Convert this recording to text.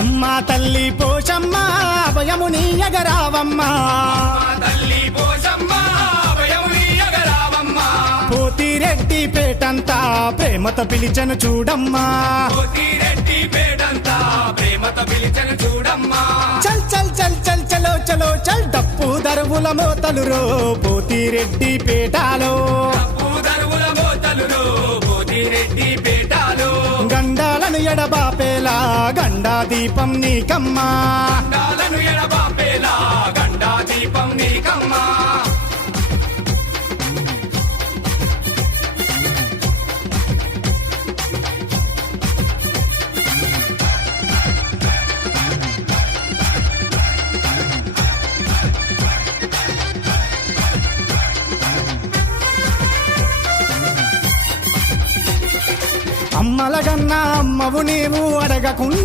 అమ్మా తల్లి పోషమ్మ అభయము నీయగరావమ్మా, తల్లి పోషమ్మ అభయము నీయగరావమ్మా. పోతిరెడ్డి పేటంతా ప్రేమతో పిలిచను చూడమ్మా, పోతిరెడ్డి పేటంతా ప్రేమతో పిలిచను చూడమ్మా. చల్ చల్ చల్ చల్ చలో చలో చల్ డప్పు దరువుల మోతలు రో పోతిరెడ్డి పేటాలో, డప్పు దరువుల మోతలు రో పోతిరెడ్డి పేటాలో. గండాలను ఎడబాపేలా గండా దీపం నీకమ్మా, గండాలను ఎడబాపేలా గండా దీపం నీకమ్మా. అమ్మలగన్నా అమ్మవు నీవు అడగకుండా